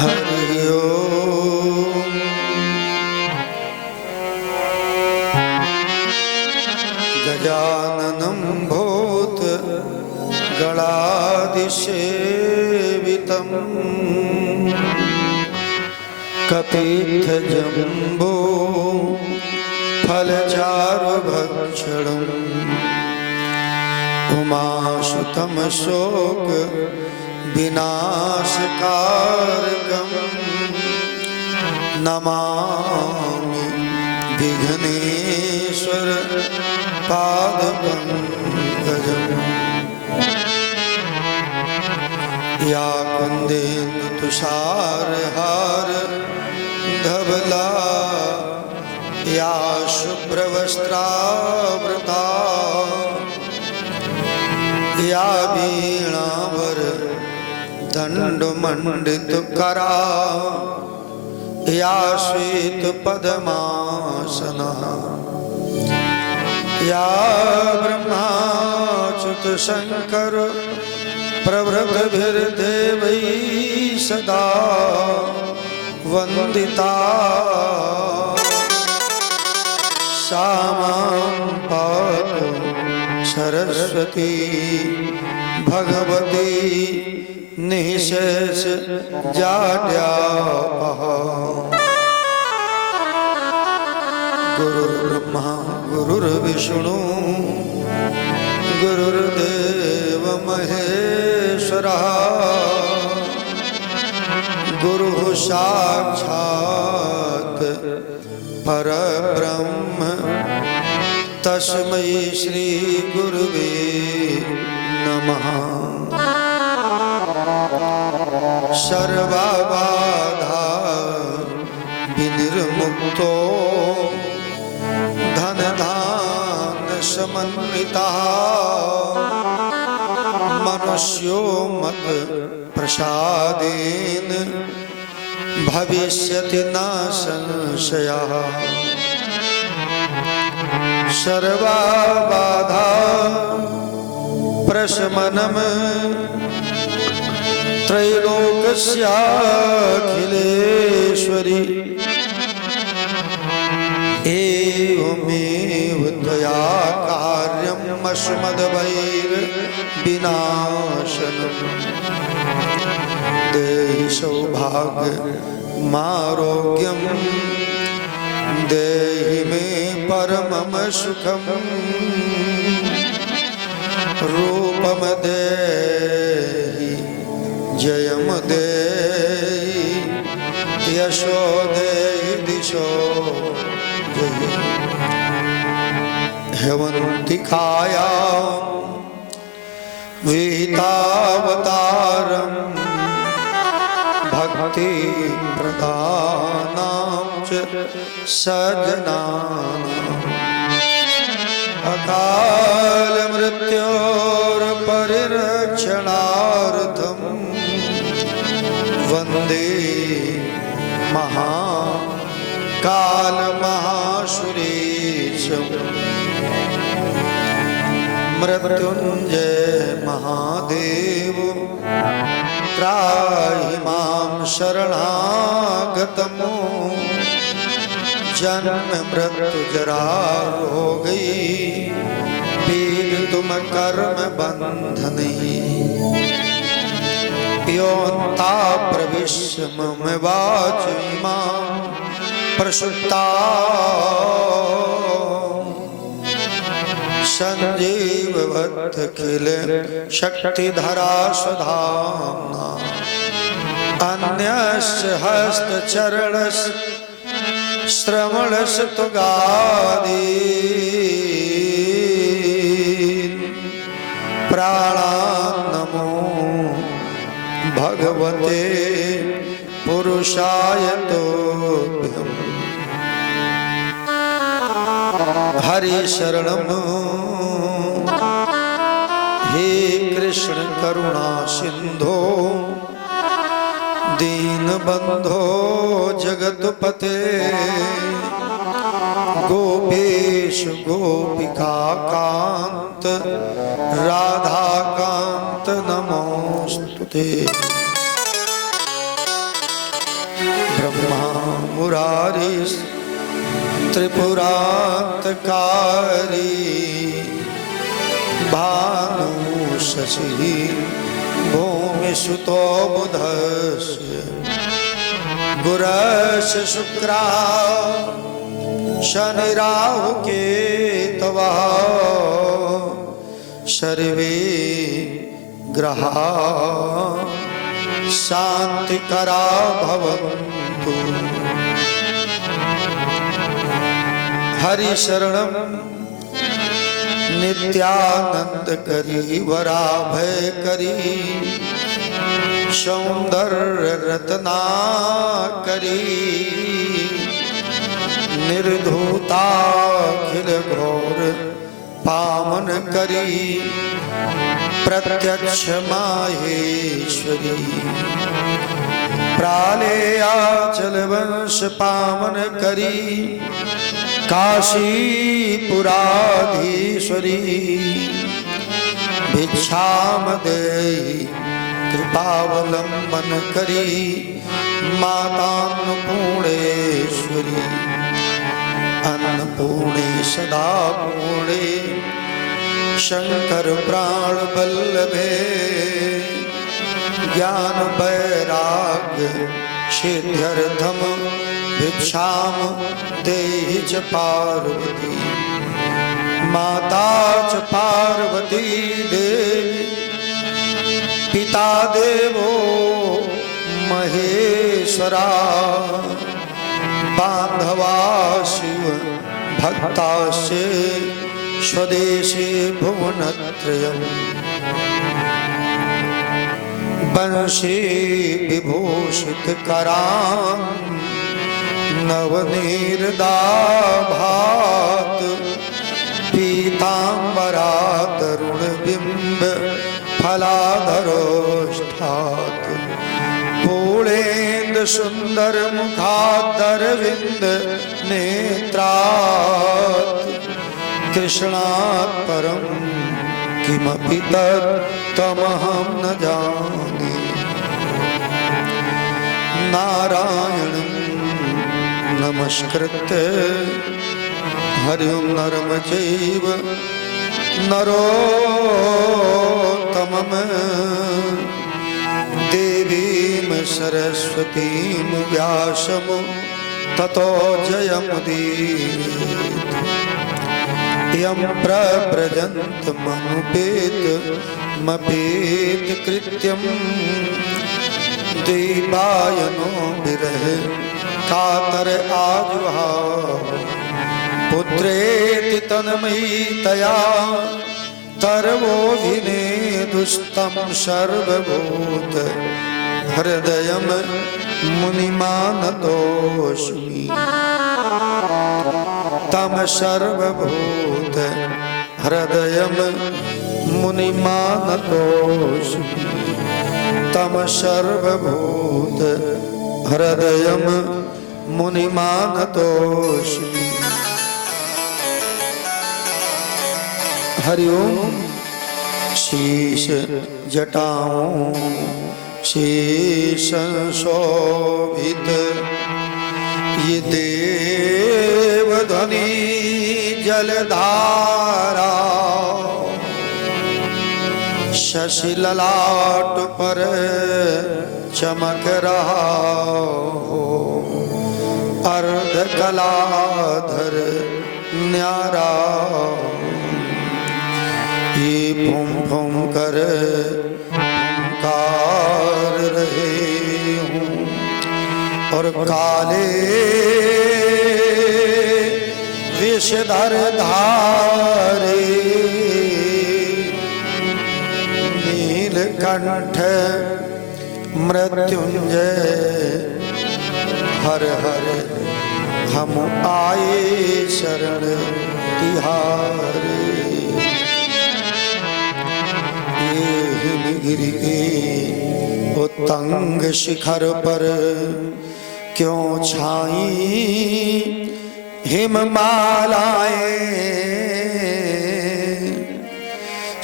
हरि ओम। गजाननं भूत गणाधिसेवितं कपित्थजम्बो फलचारुभक्षणम् उमासुतं शोक विनाशकारकं नमामि विघ्नेश्वर पादपङ्कजम्। या कुन्देन्दु तुषारहार धवला या शुभ्रवस्त्रावृता या वीणावर दण्डमण्डितकरा या श्वेतपद्मासना या ब्रह्माच्युत शङ्कर प्रभृतिभिर्देवैः सदा वन्दिता सा मां पातु सरस्वती भगवती निःशेष जाड्यापः। गुरुर्ब्रह्मा गुरुर्विष्णु गुरुर्देव महेश्वरः गुरुः साक्षात् परब्रह्म तस्मै श्री गुरुवे नमः। सर्वबाधा विनिर्मुक्तो धनधान समन्वितः मनुष्यो मत प्रसादेन भविष्यति न संशयः। सर्वबाधा प्रशमनं त्रैलोक्यस्याखिलेश्वरी एवमेव त्वया कार्यम् अस्मद्वैर्विनाशनम्। देहि सौभाग्यमारोग्यं देहि मे परमं सुखं रूपं देहि जयं देहि यशो देहि दिशो देहि। हेमन्तिकायां विहितावतारं भक्ति प्रदानां च सज्जनानाम् अकाल मृत्योर्परिरक्षणार्थं वन्दे महाकालमहासुरेशम्। मृत्युञ्जय महादेव त्राहि मां शरणागतम्। जन्म मृत्यु जरा रोगै पीडितुम कर्म बन्धनै। योऽन्ता प्रविश्य मम वाचमिमां प्रसुप्तां सञ्जीवयत् किल शक्तिधरा स्वधाम्ना। अन्यस्य हस्तचरणस्य श्रवणस्तुगादीन् प्राणान् नमो भगवते पुरुषाय तुभ्यम्। हरि शरणं हे कृष्ण करुणा सिंधो दीनबंधो जगतपते। गोपेश गोपिका कांत राधा कांत नमोस्तुते। त्रिपुरांतकारी भानु शशि भूमि सुतो बुधस्य गुरस्य शुक्रा शनि राहु केतवः सर्वे ग्रहा शांतिकरा भवन्तु। हरि शरणम नित्यानंद करी वराभय करी सौंदर्य रत्ना करी निर्धूताखिल घोर पावन करी प्रत्यक्ष माहेश्वरी प्रालेयाचल वंश पावन करी काशीपुराधीश्वरी भिक्षाम देहि कृपावलंबन करी मातान्नपूर्णेश्वरी अन्नपूर्णे सदा पूर्णे शंकर प्राण बल्लभे ज्ञान वैराग्य सिद्ध्यर्थम भिक्षाम देहि च पार्वती माता च पार्वती देवी पिता देवो महेश्वरा बांधवा शिव भक्ताश्च स्वदेशे भुवनत्रयम् वंशे विभूषित करान् नवनीर्दाभात पीतांबरा तरुण बिंब फलाधरोष्ठात् पूर्णेन्दु सुंदर मुखादरविंद नेत्रात् कृष्णात् परम किमपि तत्तमहं न जाने। नारायणं नमस्कृत्य हरिं नरं चैव नरोत्तमं देवीं सरस्वतीं व्यासं ततो जयमुदीरयेत्। यं प्रव्रजन्तमनुपेतमपेत कृत्यं दीपायनो विरह कातर आजुहाव पुत्रेति तन्मयीतया तर्वोऽभिनेदुस्तं सर्वभूत हृदयं मुनिमानतोऽस्मि तम सर्वभूत हृदयं मुनिमानतोऽस्मि तम सर्वभूत हृदयं मुनिमानतोऽस्मि। हरि ओम। शीश जटाओं शीश शोभित ये देवध्वनि जलधारा शशि ललाट पर चमक रहा हो अर्ध कलाधर न्यारा ये फूं फूं कर ओंकार रहे हूँ और काले विषधर धारे नीलकंठ मृत्युंजय हर हर हम आए शरण तिहारे। ये हिमगिरि के उत्तंग शिखर पर क्यों छाई हिममालाएं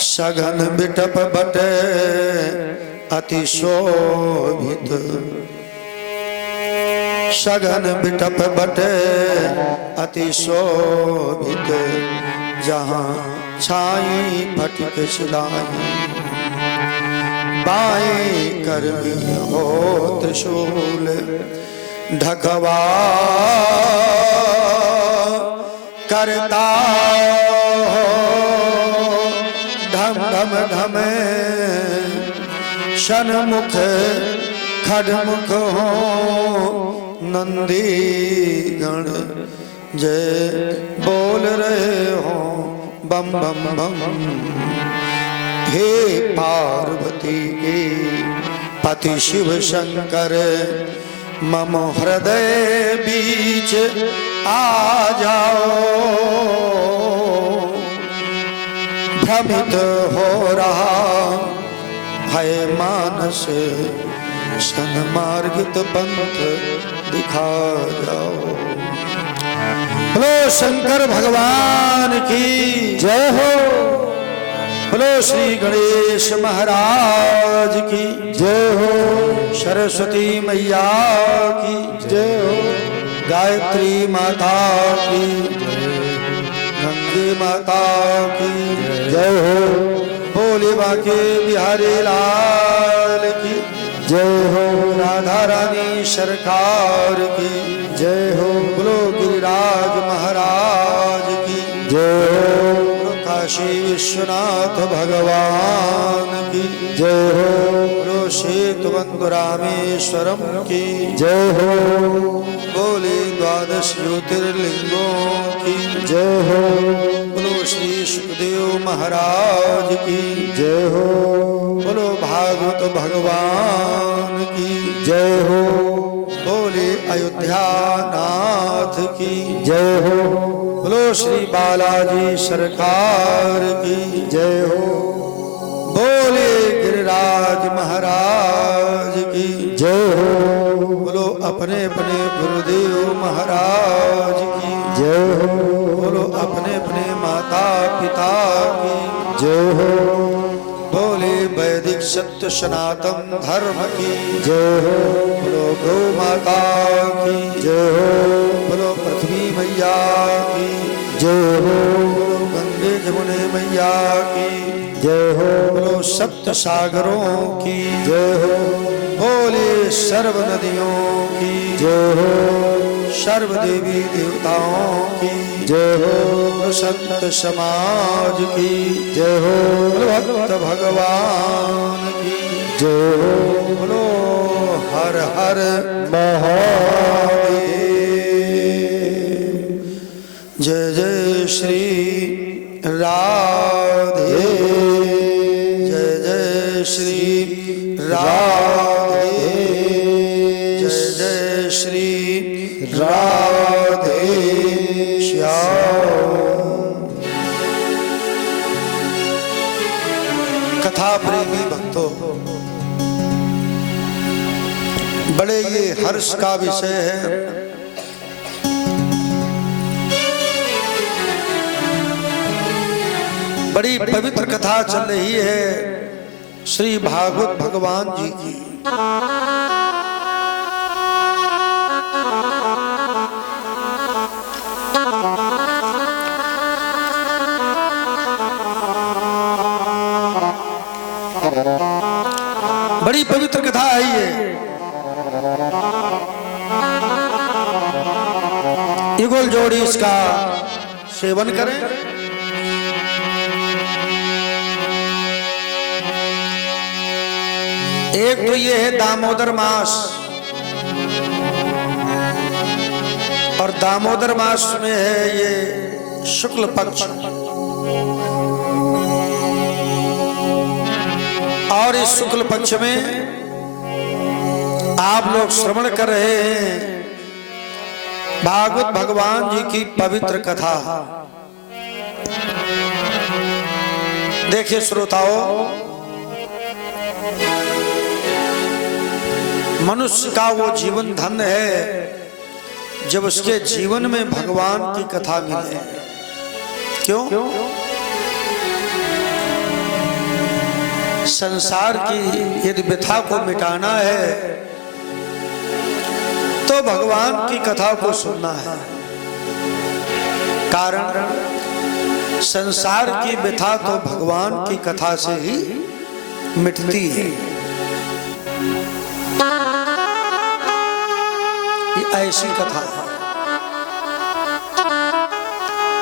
सघन बिटप बट अति शोभित सघन बिटप बटे अति शोभित जहाँ छाई फटिक सिलाई बाएं कर में हो त्रिशूल ढकवा करता हो ढम ढम ढमे शनमुख खडमुख हो नंदी गण जय बोल रहे हो बम बम बम। हे पार्वती के पति शिव शंकर मम हृदय बीच आ जाओ भ्रमित हो रहा है मानस सन्मार्गित पंथ दिखा जाओ। बोलो शंकर भगवान की जय हो। बोलो श्री गणेश महाराज की जय हो। सरस्वती मैया की जय हो। गायत्री माता की गंगे माता की जय हो। भोले बाके बिहारी लाल की जय हो। राधा रानी सरकार की जय हो। बोलो गिरिराज महाराज की जय हो। काशी विश्वनाथ भगवान की जय हो। बोलो सेतुबंधु रामेश्वरम की जय हो। बोले द्वादश ज्योतिर्लिंगों की जय हो। बोलो श्री सुखदेव महाराज की जय हो। बोलो भागवत भगवान की जय हो। बोले अयोध्या नाथ की जय हो। बोलो श्री बालाजी सरकार की जय हो। बोले गिरिराज महाराज की जय हो। बोलो अपने अपने गुरुदेव महाराज की जय हो। बोलो अपने अपने माता पिता की जय हो। बोले वैदिक सत्य सनातन धर्म की जय हो। बोलो गौ माता की जय हो। बोलो पृथ्वी मैया की जय हो। बोलो गंगे जमुने मैया की जय हो। बोलो सप्त सागरों की जय हो। बोले सर्व नदियों की जय हो। सर्व देवी देवताओं की जय हो। संत समाज की जय हो। भक्त भगवान की जय हो। बोलो हर हर महादेव। जय जय श्री राधे। जय जय श्री राधे। जय जय श्री राधे श्याम। कथा प्रेमी भक्तों, बड़े ये हर्ष का विषय है। बड़ी पवित्र कथा चल रही है श्री भागवत भगवान जी की। बड़ी पवित्र कथा है ये। युगल जोड़ी इसका सेवन करें। एक तो ये है दामोदर मास, और दामोदर मास में है ये शुक्ल पक्ष, और इस शुक्ल पक्ष में आप लोग श्रवण कर रहे हैं भागवत भगवान जी की पवित्र कथा। देखिए श्रोताओं, मनुष्य का वो जीवन धन्य है जब उसके जीवन में भगवान की कथा मिले। क्यों? संसार की यदि व्यथा को मिटाना है तो तो भगवान की कथा को सुनना है। कारण संसार की व्यथा तो भगवान की कथा से ही मिटती है। ये ऐसी कथा है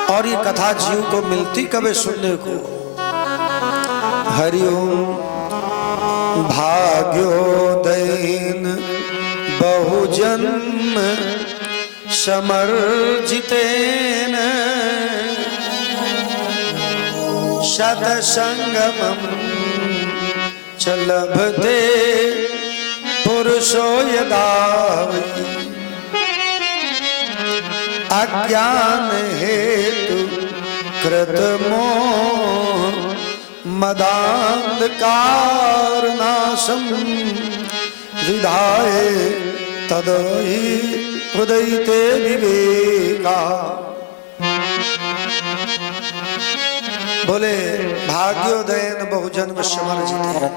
और ये कथा जीव को मिलती कभी सुनने को। हरिओम भाग्योदयन बहुजन्म समर्जितेन शतसंगमं च लभते पुरुषो यदा वै अज्ञान हेतु कृत मोह मदांधकार नाशम विधाय तदहि उदयते विवेका। बोले भाग्योदयन बहुजन्म समर्जिते।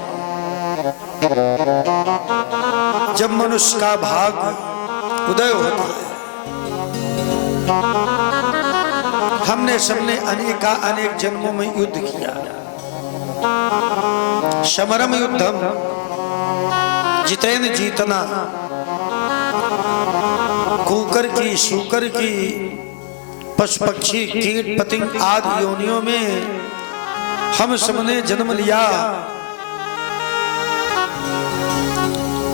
जब मनुष्य का भाग्य उदय होता है, हमने सबने अनेक जन्मों में युद्ध किया। समरम युद्धम, जितेन जीतना। कुकर की, शूकर की, पशु पक्षी, कीट पतंग आदि योनियों में हम सबने जन्म लिया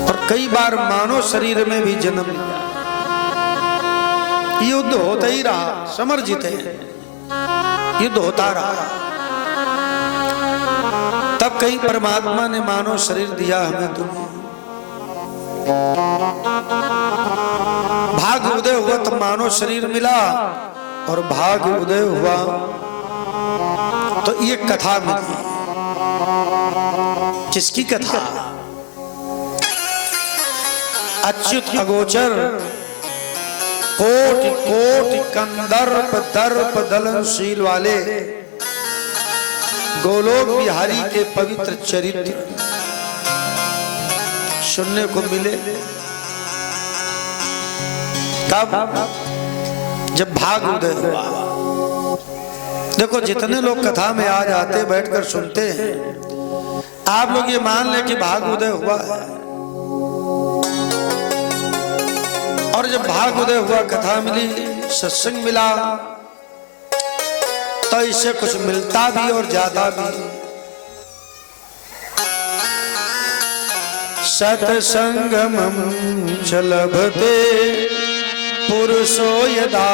और कई बार मानव शरीर में भी जन्म लिया। युद्ध होता ही रहा, समर्जित है, युद्ध होता रहा। तब कहीं परमात्मा ने मानव शरीर दिया हमें तुम्हें। भाग्य उदय हुआ तब मानव शरीर मिला और भाग्य उदय हुआ तो ये कथा मिली। किसकी कथा? अच्युत अगोचर कोटि कोटि कंदर्प दर्प दलनशील वाले गोलोक बिहारी के पवित्र चरित्र सुनने को मिले। कब? जब भाग उदय हुआ। देखो जितने लोग कथा में आ जाते बैठकर सुनते हैं, आप लोग ये मान ले कि भाग उदय हुआ है। और जब भाग उदय हुआ, कथा मिली, सत्संग मिला, तो इससे कुछ मिलता भी और जाता भी। सत्संगमं च लभते पुरुषो यदा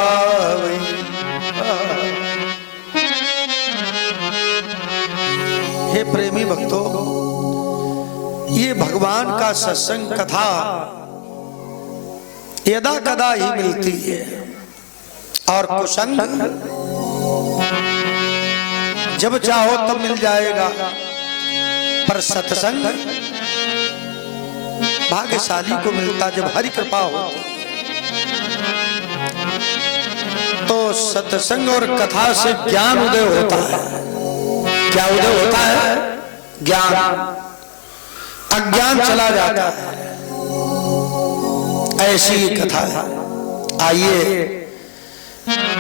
वै। हे प्रेमी भक्तों, ये भगवान का सत्संग कथा यदा कदा ही मिलती है और कुसंग जब चाहो तब मिल जाएगा। पर सत्संग भाग्यशाली को मिलता जब हरि कृपा होती। तो सत्संग और कथा से ज्ञान उदय होता है। क्या उदय होता है? ज्ञान। अज्ञान चला जाता है। ऐसी ही कथा है। आइए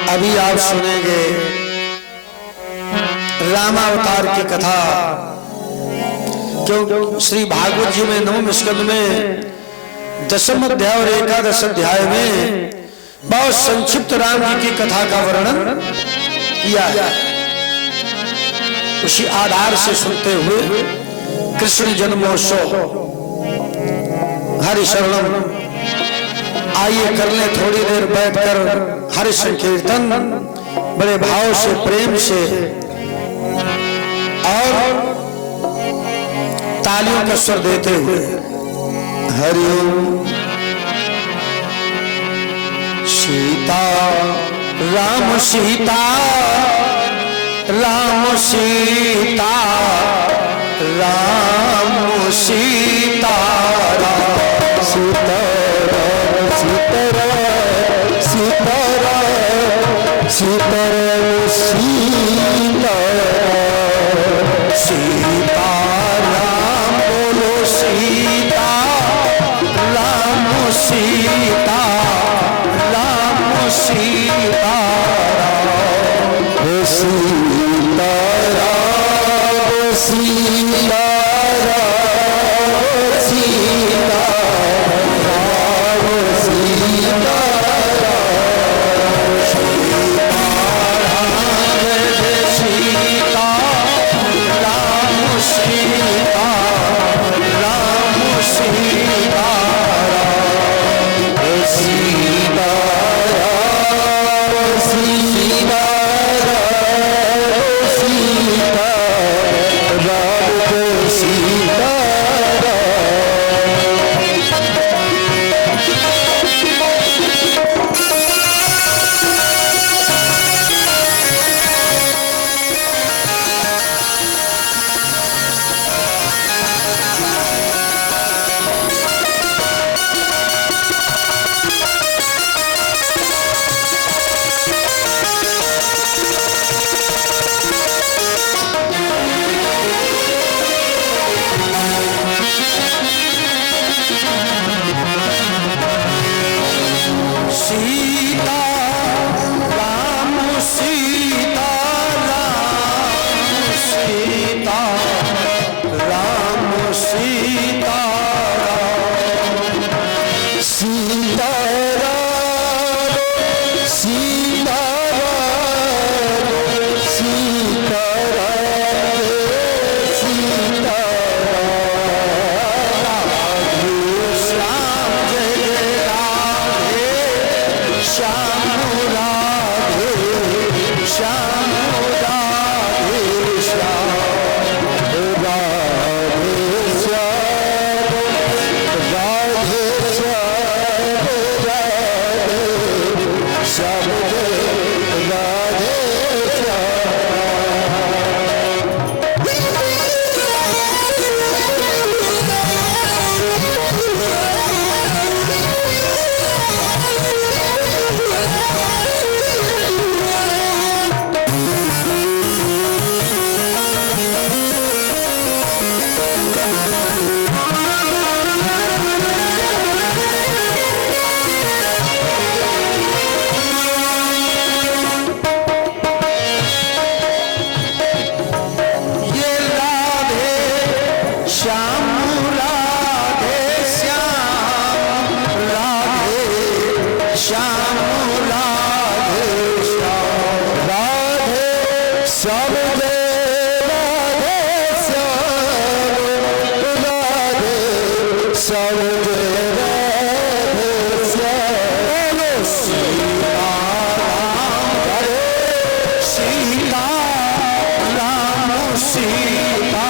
अभी आप सुनेंगे रामावतार की कथा। क्यों? श्री भागवत जी में 9वें स्कंद में 10वें अध्याय और 11वें अध्याय में बहुत संक्षिप्त राम जी की कथा का वर्णन किया है। उसी आधार से सुनते हुए कृष्ण जन्मोत्सव हरि शरणम। आइए कर ले थोड़ी देर बैठकर हरि संकीर्तन बड़े भाव से, प्रेम से और तालियों का स्वर देते हुए। हरिओम। सीता राम सीता राम सीता राम सीता सीता सीता श्याम राधे श्याम राधे श्याम जय राधे श्याम राधे श्याम जय राधे श्याम सीता राम सीता राम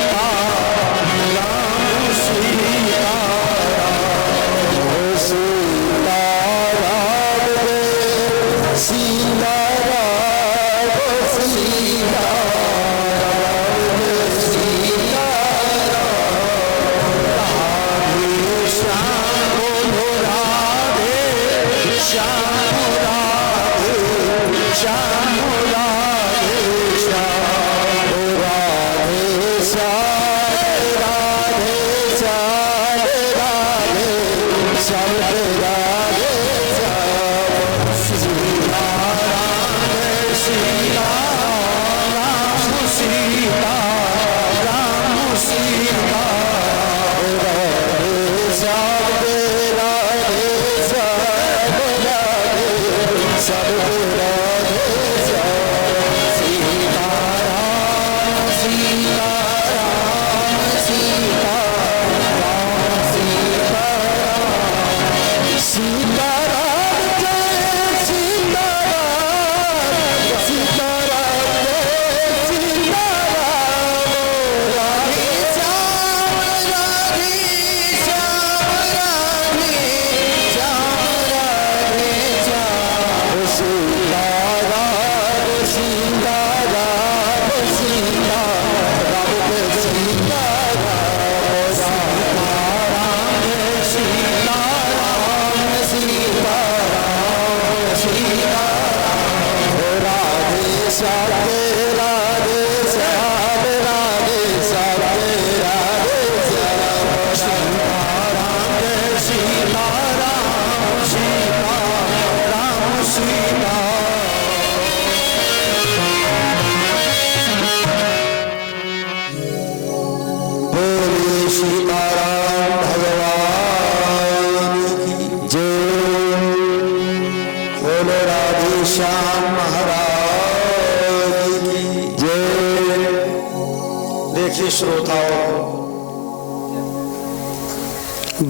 सीता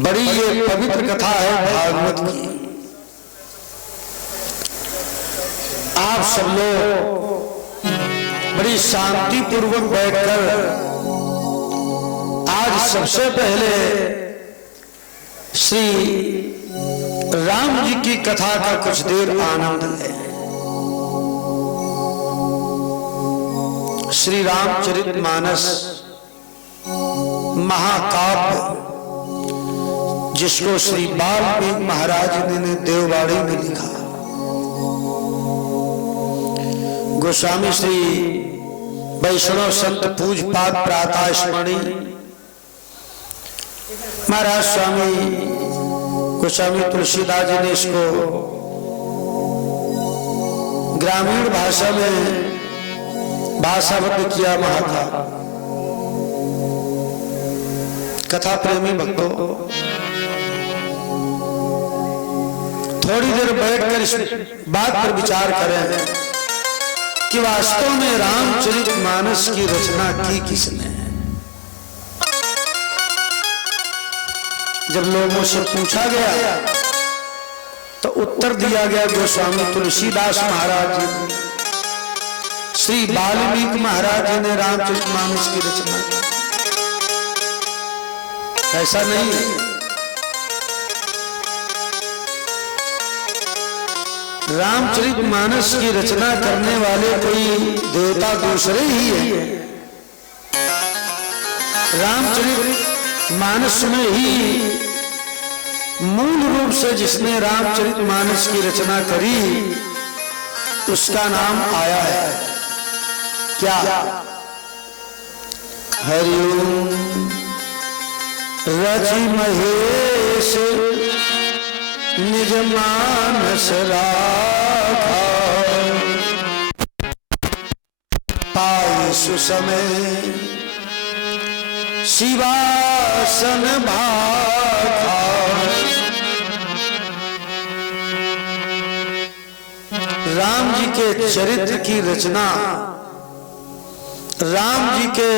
बड़ी ये पवित्र कथा है भागवत की। आप सब लोग बड़ी शांति पूर्वक बैठकर आज सबसे पहले श्री राम जी की कथा का कुछ देर आनंद लें। श्री रामचरितमानस महाकाव्य जिसको श्री वाल्मीकि महाराज ने देववाड़ी में लिखा, गोस्वामी श्री वैष्णव संत पूजपाद प्रातः स्मरणीय महाराज स्वामी गोस्वामी तुलसीदास जी ने इसको ग्रामीण भाषा में भाषाबद्ध किया। महाकाव्य कथा प्रेमी भक्तों, थोड़ी देर बैठकर इस बात पर विचार करें कि वास्तव में रामचरितमानस की रचना की किसने है। जब लोगों से पूछा गया तो उत्तर दिया गया गोस्वामी तुलसीदास महाराज जी, श्री वाल्मीकि महाराज जी ने रामचरितमानस की रचना की। ऐसा नहीं है, रामचरितमानस की रचना करने वाले कोई देवता दूसरे ही है। रामचरितमानस में ही मूल रूप से जिसने रामचरितमानस की रचना करी उसका नाम आया है क्या? हरिओम रचि महेश निज मानस राखा, पाई सुसमय शिवासन भाखा। राम जी के चरित्र की रचना, राम जी के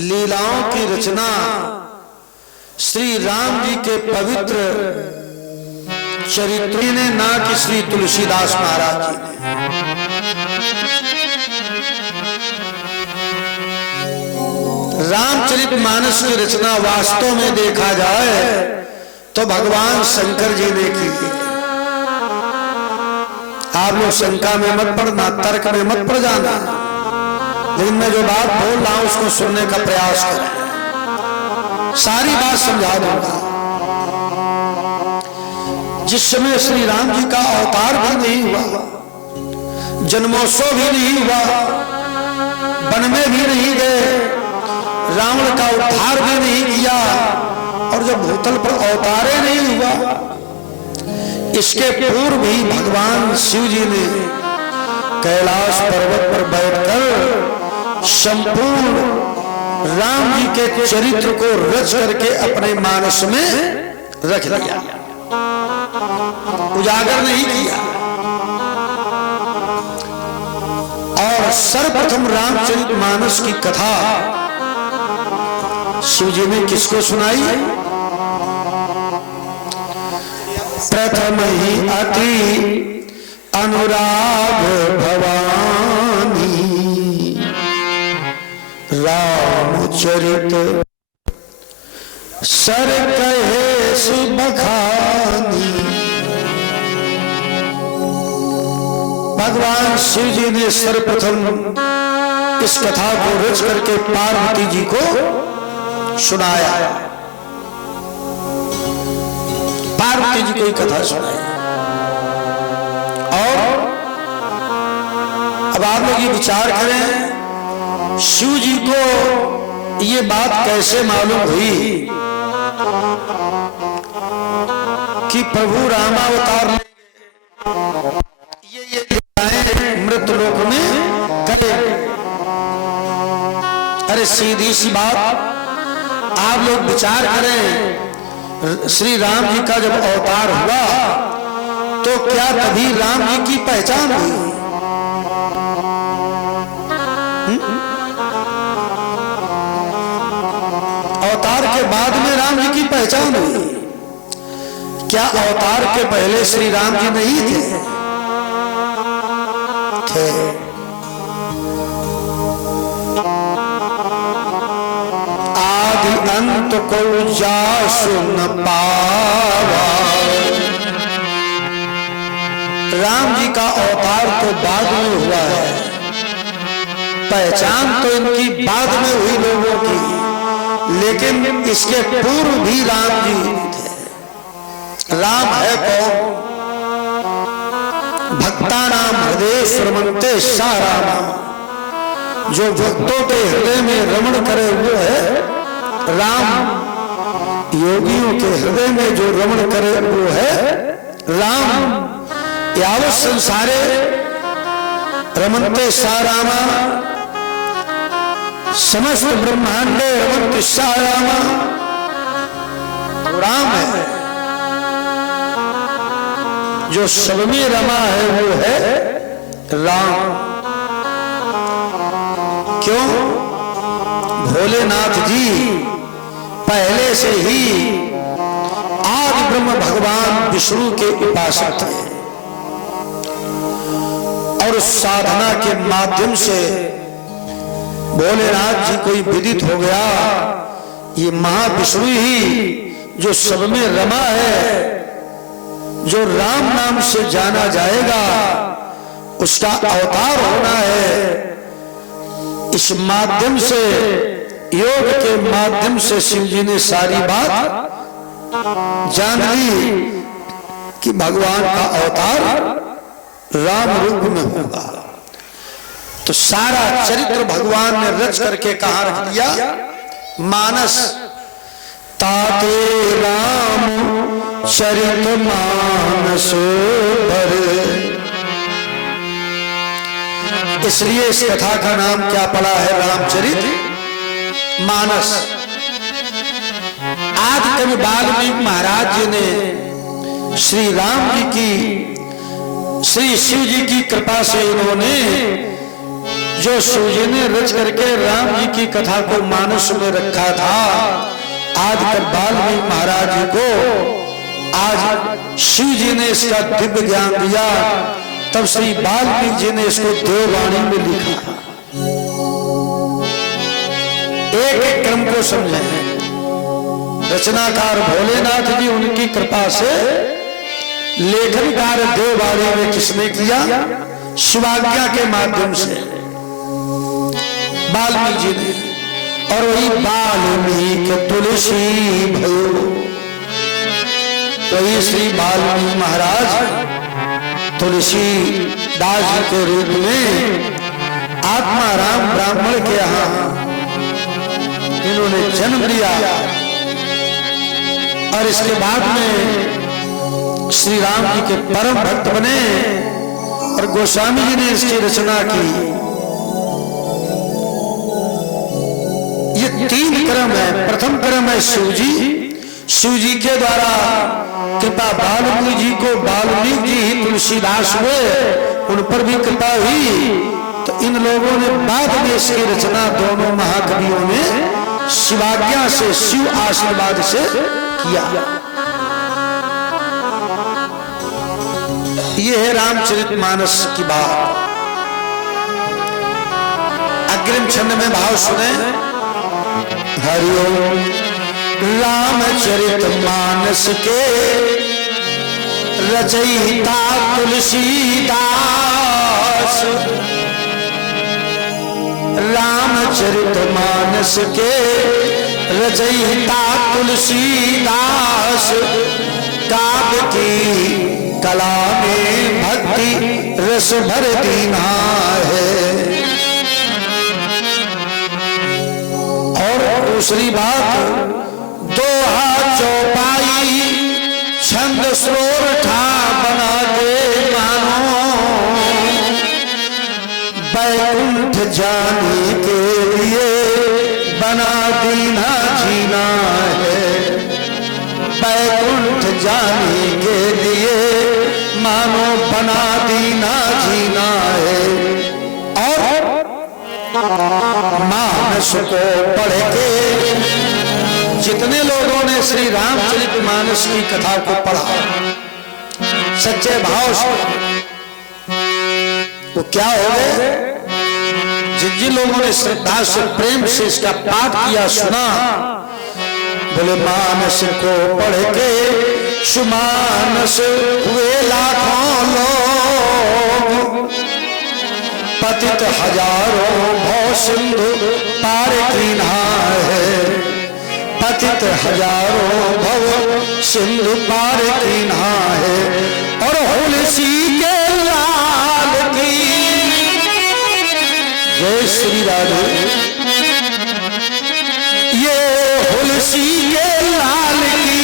लीलाओं की रचना श्री राम जी के पवित्र चरित्र ने ना कि श्री तुलसीदास महाराज जी ने। रामचरितमानस की रचना वास्तव में देखा जाए तो भगवान शंकर जी ने की। आप लोग शंका में मत पड़ना, तर्क में मत पड़ जाना, लेकिन मैं जो बात बोल रहा हूं उसको सुनने का प्रयास करें, सारी बात समझा दूंगा। जिस समय श्री राम जी का अवतार भी नहीं हुआ, जन्मोत्सव भी नहीं हुआ, वन में भी नहीं गए, रावण का उद्धार भी नहीं किया, और जब भूतल पर अवतारे नहीं हुआ, इसके पूर्व भी भगवान शिव जी ने कैलाश पर्वत पर बैठकर संपूर्ण राम जी के चरित्र को रच करके अपने मानस में रख दिया, उजागर नहीं किया। और सर्वप्रथम रामचरितमानस की कथा शिव जी ने किसको सुनाई? प्रथम ही अति अनुराग भवानी, रामचरित सर कहे सुबखानी। भगवान शिव जी ने सर्वप्रथम इस कथा को रच करके पार्वती जी को सुनाया, पार्वती जी को कथा सुनाई। और अब आप लोग ये विचार करें, शिव जी को ये बात कैसे मालूम हुई कि प्रभु रामावतार ये मृत लोक में करे? अरे सीधी सी बात, आप लोग विचार करें, श्री राम जी का जब अवतार हुआ तो क्या तभी राम जी की पहचान हुई? अवतार के बाद में राम जी की पहचान हुई? क्या अवतार के पहले श्री राम जी नहीं थे? आदि अंत को जासु न पावा। राम जी का अवतार तो बाद में हुआ है, पहचान तो इनकी बाद में हुई लोगों की, लेकिन इसके पूर्व भी राम जी थे। राम है कौन? भक्तानां हृदय रमन्ते सा राम, जो भक्तों के हृदय में रमण करे वो है राम। योगियों के हृदय में जो रमण करे वो है राम। यावत् संसारे रमन्ते सा रामा, समस्त ब्रह्मांडे रमन्ते सा रामा। राम है जो सब में रमा है वो है राम। क्यों? भोलेनाथ जी पहले से ही आदि ब्रह्म भगवान विष्णु के उपासक थे और उस साधना के माध्यम से भोलेनाथ जी को विदित हो गया ये महाविष्णु ही जो सब में रमा है, जो राम नाम से जाना जाएगा, उसका अवतार होना है। इस माध्यम से, योग के माध्यम से शिव जी ने सारी बात जान ली कि भगवान का अवतार राम रूप में होगा। तो सारा चरित्र भगवान ने रच करके कहां रख दिया? मानस। ताते राम चरित मानस पर, इसलिए इस कथा का नाम क्या पड़ा है? रामचरित मानस। आदि कवि वाल्मीकि महाराज जी ने श्री राम जी की, श्री शिव जी की कृपा से इन्होंने जो शिव जी ने रच करके राम जी की कथा को मानस में रखा था, आज कल वाल्मीकि महाराज जी को आज शिव जी ने इसका दिव्य ज्ञान दिया, तब श्री वाल्मीकि जी ने इसको देववाणी में लिखा। एक एक क्रम को समझे। रचनाकार भोलेनाथ जी, उनकी कृपा से लेखन कार्य देववाणी में किसने किया? शिवाज्ञा के माध्यम से वाल्मीकि जी ने। और वही वाल्मीकि तुलसी भयो, वही श्री वाल्मीकि महाराज तुलसी दास जी के रूप में आत्मा राम ब्राह्मण के यहाँ इन्होंने जन्म लिया और इसके बाद में श्री राम जी के परम भक्त बने और गोस्वामी जी ने इसकी रचना की। ये तीन क्रम है। प्रथम क्रम है शिव जी, शिव जी के द्वारा कृपा वाल्मीकि जी को, वाल्मीकि जी ही तुलसीदास हुए, उन पर भी कृपा हुई। तो इन लोगों ने बाद में इसकी रचना दोनों महाकवियों ने शिवाज्ञा से, शिव आशीर्वाद से किया। ये है रामचरितमानस की बात। अग्रिम छंद में भाव सुने। हरिओम। रामचरितमानस के रचयिता तुलसीदास, रामचरितमानस के रचयिता तुलसीदास, काव्य की कला में भक्ति रस भर दीना है। और दूसरी बात, दोहा चौपाई छंद स्रोठा बना के मानो, बैकुंठ जाने के लिए बना दीना जीना है। बैकुंठ जाने के लिए मानो बना दीना जीना है। और मानस को पढ़ के जितने लोगों ने श्री रामचरितमानस की कथा को पढ़ा सच्चे भाव से, वो क्या हो गए? जिन लोगों ने श्रद्धा से, प्रेम से इसका पाठ किया, सुना, बोले मानस को पढ़ के सुमानस हुए लाखों लोग, पतित हजारों भव सिंधु पार कीना है। पतित हजारों भव सिंधु पार कीना है। और हुलसी के लाल की जय श्री राधे। ये हुलसी के लाल की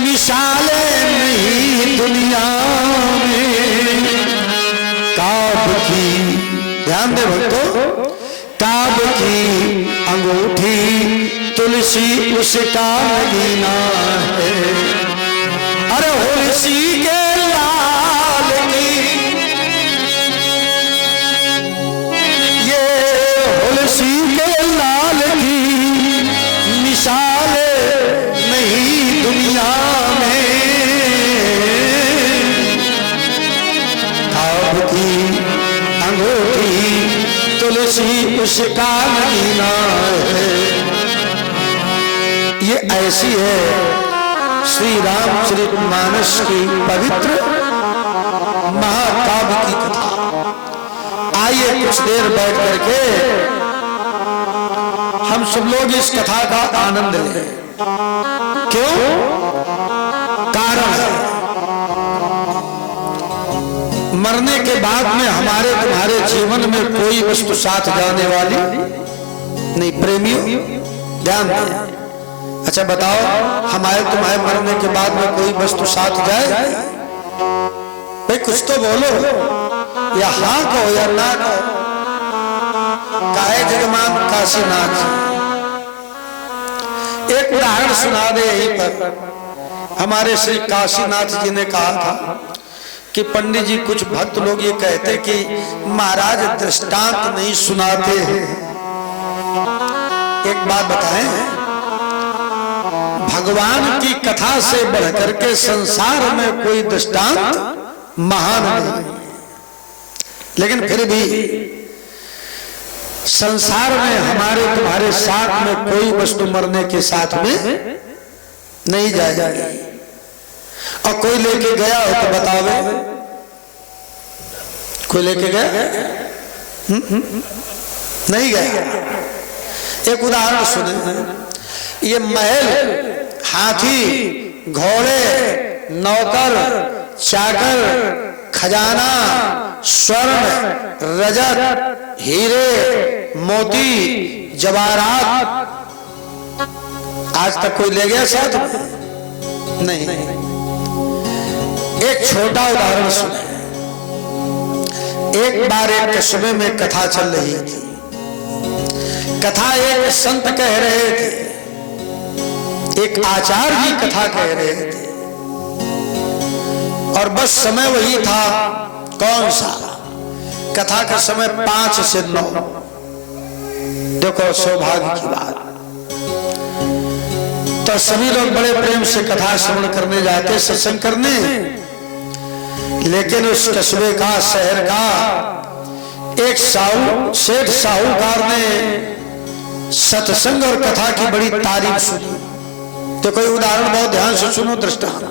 मिसाले नहीं दुनिया में। काब की, ध्यान दे भक्तों, काब की अंगूठी तुलसी उसका लगीना है। अरे हुलसी के लाल की बाब की अंगूठी तुलसी उसका नगीना है। ये ऐसी है श्री रामचरितमानस की पवित्र महाकाव्य की कथा। आइए कुछ देर बैठ करके हम सब लोग इस कथा का आनंद लें। क्यों? कारण है मरने के बाद में हमारे तुम्हारे जीवन में कोई वस्तु साथ जाने वाली नहीं। प्रेमियों ध्यान दें। अच्छा बताओ, हमारे तुम्हारे मरने के बाद में कोई वस्तु साथ जाए? भाई कुछ तो बोलो, या हाँ कहो या ना कहो। काहे जगमान काशीनाथ। एक उदाहरण सुना दे यहीं पर। हमारे श्री काशीनाथ जी ने कहा था कि पंडित जी कुछ भक्त लोग ये कहते कि महाराज दृष्टांत नहीं सुनाते हैं। एक बात बताएं, भगवान की कथा से बढ़कर के संसार में कोई दृष्टांत महान नहीं, लेकिन फिर भी संसार में हमारे तुम्हारे साथ में कोई वस्तु मरने के साथ में नहीं जाएगी। और कोई लेके गया हो तो बतावे। कोई लेके गया? नहीं गया। एक उदाहरण सुने। ये महल हाथी, घोड़े, नौकर, चाकर, खजाना, स्वर्ण, रजत, हीरे, मोती, जवाहरात, आज तक कोई ले गया साथ? नहीं। एक छोटा उदाहरण सुने। एक बार एक कस्बे में कथा चल रही थी। कथा एक संत कह रहे थे, एक आचार्य जी कथा कह रहे थे, और बस समय वही था। कौन सा? कथा का समय 5 से 9। देखो सौभाग्य की बात। तो सभी लोग बड़े प्रेम से कथा श्रवण करने जाते, सत्संग करने। लेकिन उस कस्बे का, शहर का एक सेठ साहूकार ने सत्संग और कथा की बड़ी तारीफ सुनी। तो कोई उदाहरण बहुत ध्यान से सुनो, दृष्टांत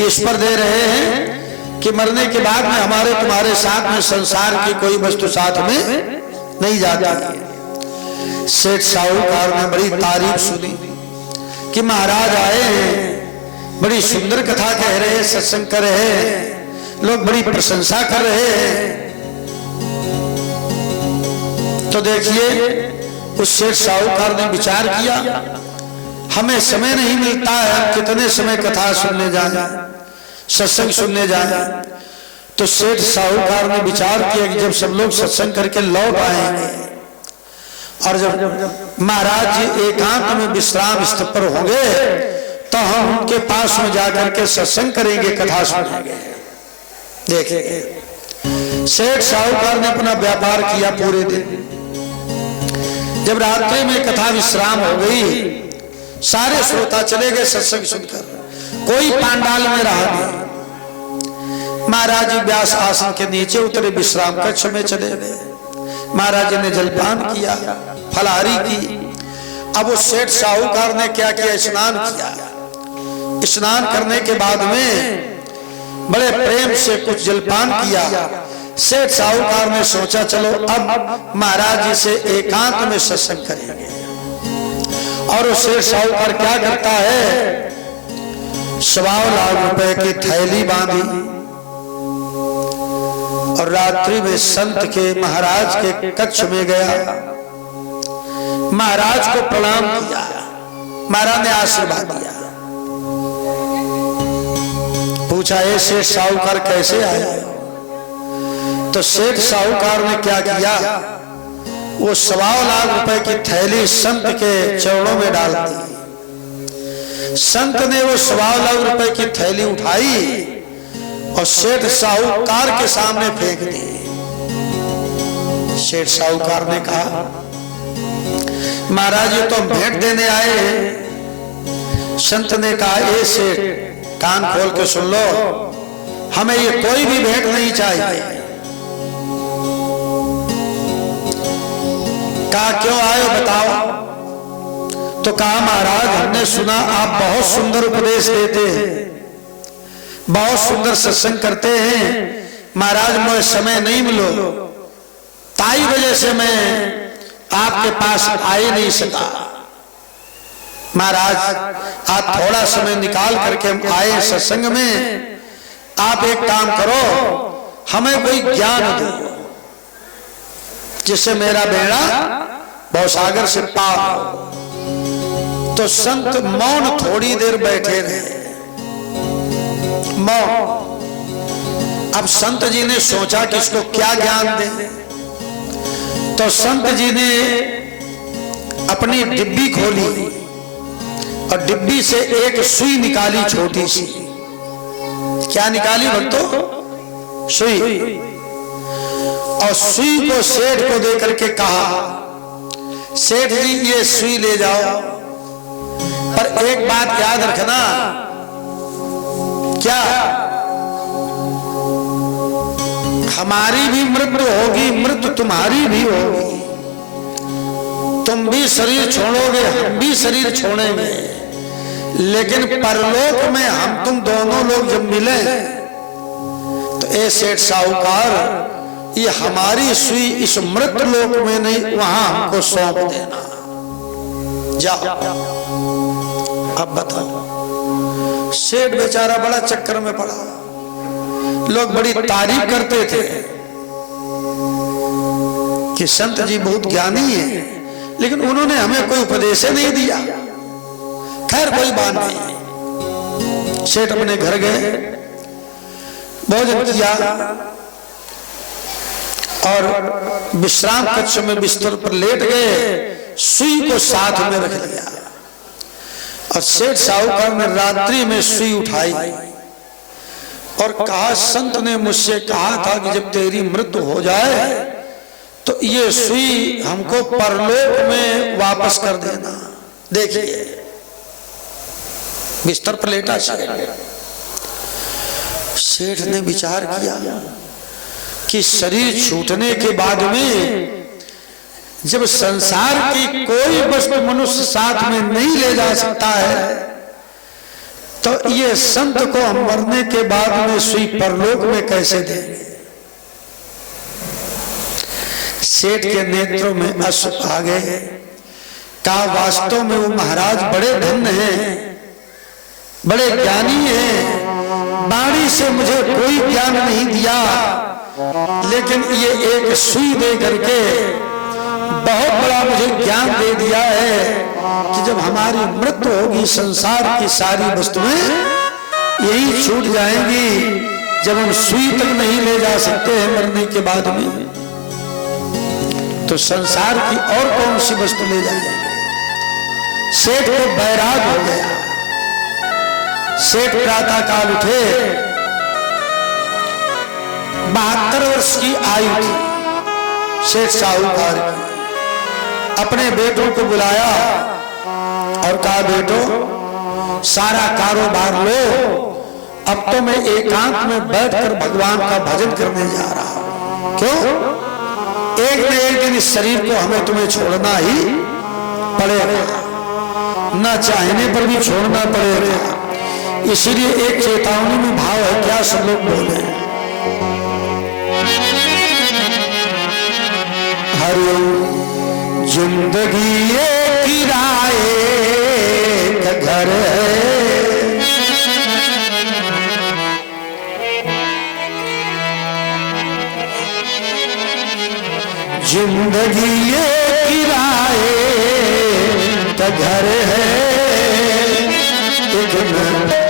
इस पर दे रहे हैं कि मरने के बाद में हमारे तुम्हारे साथ में संसार की कोई वस्तु साथ में नहीं जाती। सेठ साहूकार ने बड़ी तारीफ सुनी कि महाराज आए हैं, बड़ी सुंदर कथा कह रहे हैं, सत्संग कर रहे हैं, लोग बड़ी प्रशंसा कर रहे हैं। तो देखिए उस सेठ साहूकार ने विचार किया, हमें समय नहीं मिलता है, कितने समय कथा सुनने जाए, सत्संग सुनने जाए। तो सेठ साहूकार ने विचार किया कि जब सब लोग सत्संग करके लौट आएंगे और जब महाराज जी एकांत में विश्राम स्थल पर होंगे तो हम उनके पास में जाकर के सत्संग करेंगे, कथा सुनेंगे। देखिए सेठ साहूकार ने अपना व्यापार किया पूरे दिन। जब रात्रि में कथा विश्राम हो गई, सारे श्रोता चले गए सत्संग सुनकर, कोई पांडाल में रहा नहीं। महाराज जी व्यास आसन के नीचे उतरे, विश्राम कक्ष में चले गए। महाराज जी ने जलपान किया, फलाहारी की। अब उस सेठ साहूकार ने क्या किया? स्नान किया। स्नान करने के बाद में बड़े प्रेम से कुछ जलपान किया। सेठ साहूकार ने सोचा चलो अब महाराज जी से एकांत में सत्संग करेंगे। और उस सेठ साहूकार क्या करता है? 1.25 लाख रुपए की थैली बांधी और रात्रि में संत के, महाराज के कक्ष में गया, महाराज को प्रणाम किया। महाराज ने आशीर्वाद दिया। पूछा ये सेठ साहूकार कैसे आया? तो सेठ साहूकार ने क्या किया? वो 1.25 लाख रुपए की थैली संत के चरणों में डाल दी। संत ने वो 1.25 लाख रुपए की थैली उठाई और सेठ साहूकार के सामने फेंक दी। सेठ साहूकार ने कहा महाराज ये तो भेंट देने आए हैं। संत ने कहा ए सेठ कान खोल के सुन लो, हमें ये कोई भी भेंट नहीं चाहिए। कहा क्यों आए बताओ? तो कहा महाराज हमने सुना आप बहुत सुंदर उपदेश देते हैं, बहुत सुंदर सत्संग करते हैं, महाराज मुझे समय नहीं मिलो, ताई वजह से मैं आपके पास आ ही नहीं सका। महाराज आप थोड़ा समय निकाल करके हम आए सत्संग में, आप एक काम करो हमें कोई ज्ञान दो जिससे मेरा बेड़ा भवसागर से पार हो। तो संत मौन थोड़ी देर बैठे रहे, मौन। अब संत जी ने सोचा कि इसको क्या ज्ञान दे, तो संत जी ने अपनी डिब्बी खोली और डिब्बी से एक सुई निकाली, छोटी सी। क्या निकाली भक्तों? सुई। और सुई को सेठ को देकर के कहा, सेठ जी ये सुई ले जाओ, पर एक बात याद रखना। क्या? हमारी भी मृत्यु होगी, मृत्यु तुम्हारी भी होगी, तुम भी शरीर छोड़ोगे, हम भी शरीर छोड़ेंगे, लेकिन परलोक में हम तुम दोनों लोग जब मिले तो ए सेठ साहूकार, ये हमारी सुई इस मृत लोक में नहीं, वहां हमको सौंप देना। जाओ। अब बताओ, सेठ बेचारा बड़ा चक्कर में पड़ा। लोग बड़ी तारीफ करते थे कि संत जी बहुत ज्ञानी है, लेकिन उन्होंने हमें कोई उपदेश नहीं दिया। खैर कोई बात नहीं। सेठ अपने घर गए, भोजन किया और विश्राम कक्ष में बिस्तर पर लेट गए, सुई को साथ में रख लिया। और सेठ साहूकार ने रात्रि में सुई उठाई और कहा, संत ने मुझसे कहा था कि जब तेरी मृत्यु हो जाए तो ये सुई हमको परलोक में वापस कर देना। देखिए बिस्तर पर लेटा सेठ ने विचार किया कि शरीर छूटने के बाद में जब संसार की कोई वस्तु मनुष्य साथ में नहीं ले जा सकता है, तो ये संत को हम मरने के बाद में सुई परलोक में कैसे देंगे? सेठ के नेत्रों में अश्रु आ गए। कहा वास्तव में वो महाराज बड़े धन्य हैं, बड़े ज्ञानी हैं, वाणी से मुझे कोई ज्ञान नहीं दिया, लेकिन ये एक सुई दे करके बहुत बड़ा मुझे ज्ञान दे दिया है कि जब हमारी मृत्यु होगी संसार की सारी वस्तुएं यही छूट जाएंगी, जब हम सुई तक नहीं ले जा सकते हैं मरने के बाद में, तो संसार की और कौन सी वस्तु ले जाएंगे? सेठ को बैराग हो गया। सेठ प्रातः काल उठे, 72 वर्ष की आयु थी सेठ साहूकार की। अपने बेटों को बुलाया और कहा, बेटो सारा कारोबार लो, अब तो मैं एकांत में बैठकर भगवान का भजन करने जा रहा हूं। क्यों? एक न एक दिन इस शरीर को हमें तुम्हें छोड़ना ही पड़ेगा, न चाहने पर भी छोड़ना पड़ेगा। इसीलिए एक चेतावनी में भाव है, क्या सब लोग बोले? हरिओम। जिंदगी ये किराए का घर है, जिंदगी ये किराए का घर है,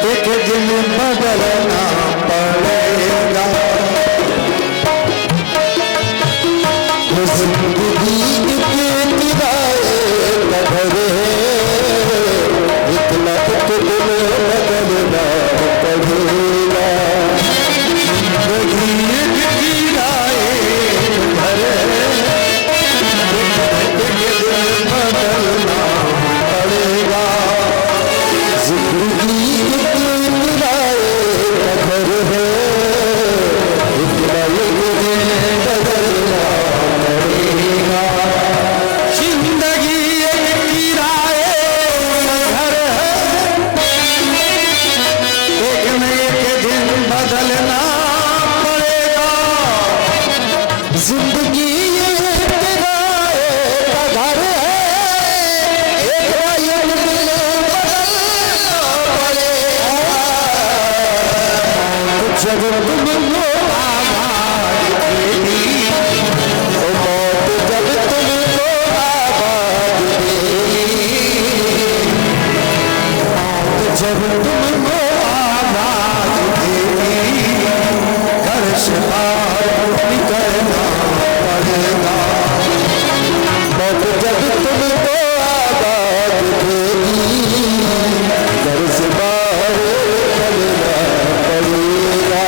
एक दिन बदलना पड़ेगा। जिंदगी के किराए का घर है, इतना तो दिन बदलना पड़ेगा। जिंदगी एक किराए का घर है, एक दिन बदलना पड़ेगा। जिंदगी जिंदगी ये तेरा एक घर है, एक रायल बदलना पड़ेगा। जब तुमको आवाज देगी, ओ मौत जब तुमको आवाज देगी, मौत जब तुमको आवाज देगी, घर से बाहर निकलना पड़ेगा। मौत जब तुमको आवाज देगी, घर से बाहर निकलना पड़ेगा।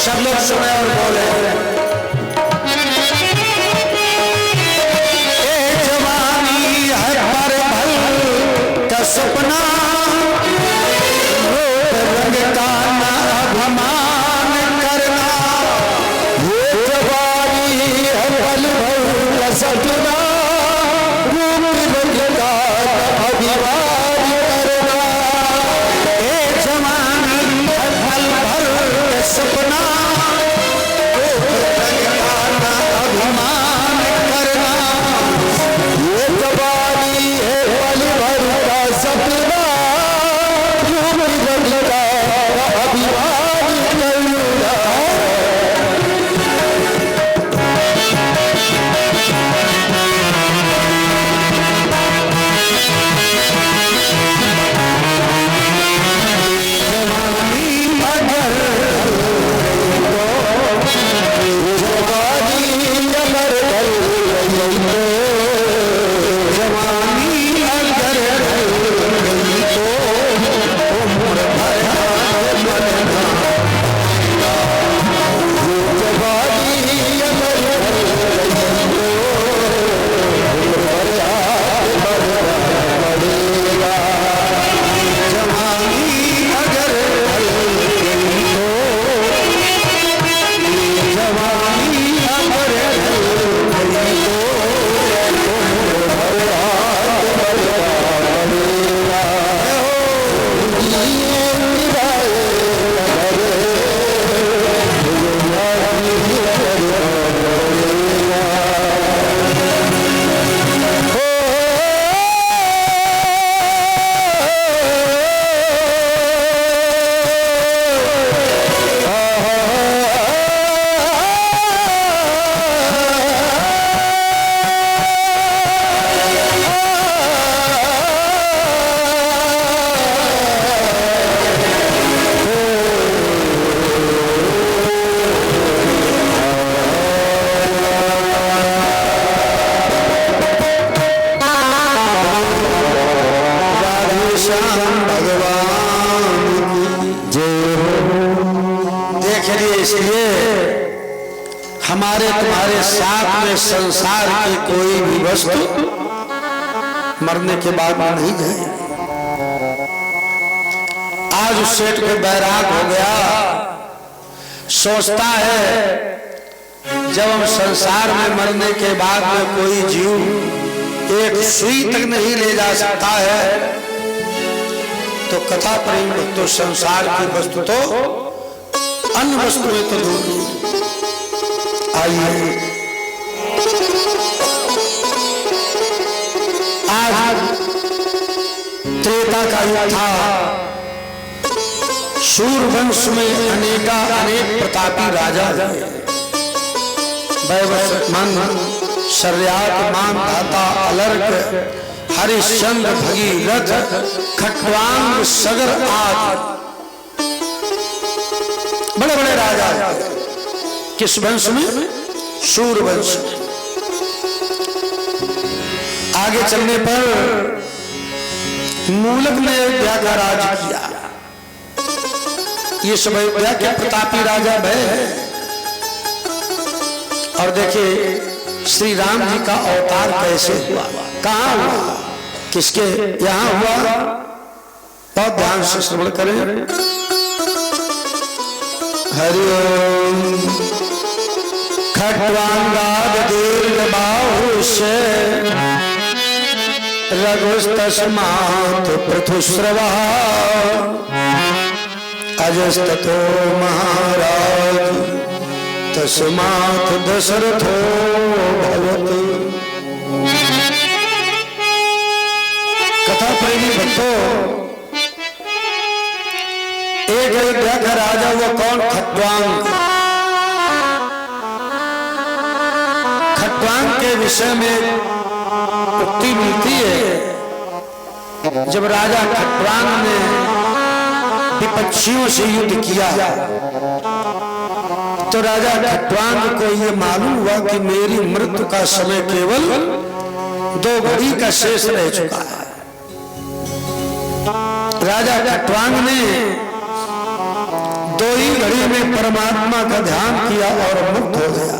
सब लोग सुने और बोले जवानी है पर भल का सपना रंग का ना अभिमान करना ये जवानी है पल भर का सपना रंग का अभिमान करना ये जवानी है पल भर का सपना रंग का ना अभिमान करना ये जवानी है पल भर का सपना हमारे तुम्हारे साथ में संसार की कोई भी वस्तु मरने के बाद नहीं जाए। आज उस सेठ को बैराग हो गया, सोचता है जब हम संसार में मरने के बाद में कोई जीव एक सुई तक नहीं ले जा सकता है, तो कथा प्रेम तो संसार की वस्तु तो अन्य वस्तुएं तो दूर। आइए आज त्रेता का युग था। सूर्यवंश में अनेक प्रतापी राजा वैवस्वतमन, शर्यात, मानधाता, अलर्क, हरिश्चंद्र, भगीरथ, खट्वांग, सगर आदि बड़े बड़े राजा। किस वंश में? सूर्यवंश में। आगे चलने पर मूलक ने अयोध्या का राज किया। ये सब अयोध्या के प्रतापी राजा भय। और देखिए श्री राम जी का अवतार कैसे हुआ, कहाँ हुआ, किसके यहाँ हुआ, बहुत ध्यान से श्रवण करें। हरि ओम। खट्वांगाद दीर्घबाहुष्य रघुस्तस्मात् पृथुस्रवः अजस्ततो महाराज तस्मात् दशरथो भवतु। कथा प्रेमी भक्तों, एक अयोध्या का राजा वो कौन? खट्वांग। खट्वांग के विषय में उक्ति मिलती है, जब राजा खट्वांग ने विपक्षियों से युद्ध किया तो राजा खट्वांग को यह मालूम हुआ कि मेरी मृत्यु का समय केवल 2 घड़ी का शेष रह चुका है। राजा खट्वांग ने दो ही घड़ी में परमात्मा का ध्यान किया और मुक्त हो गया।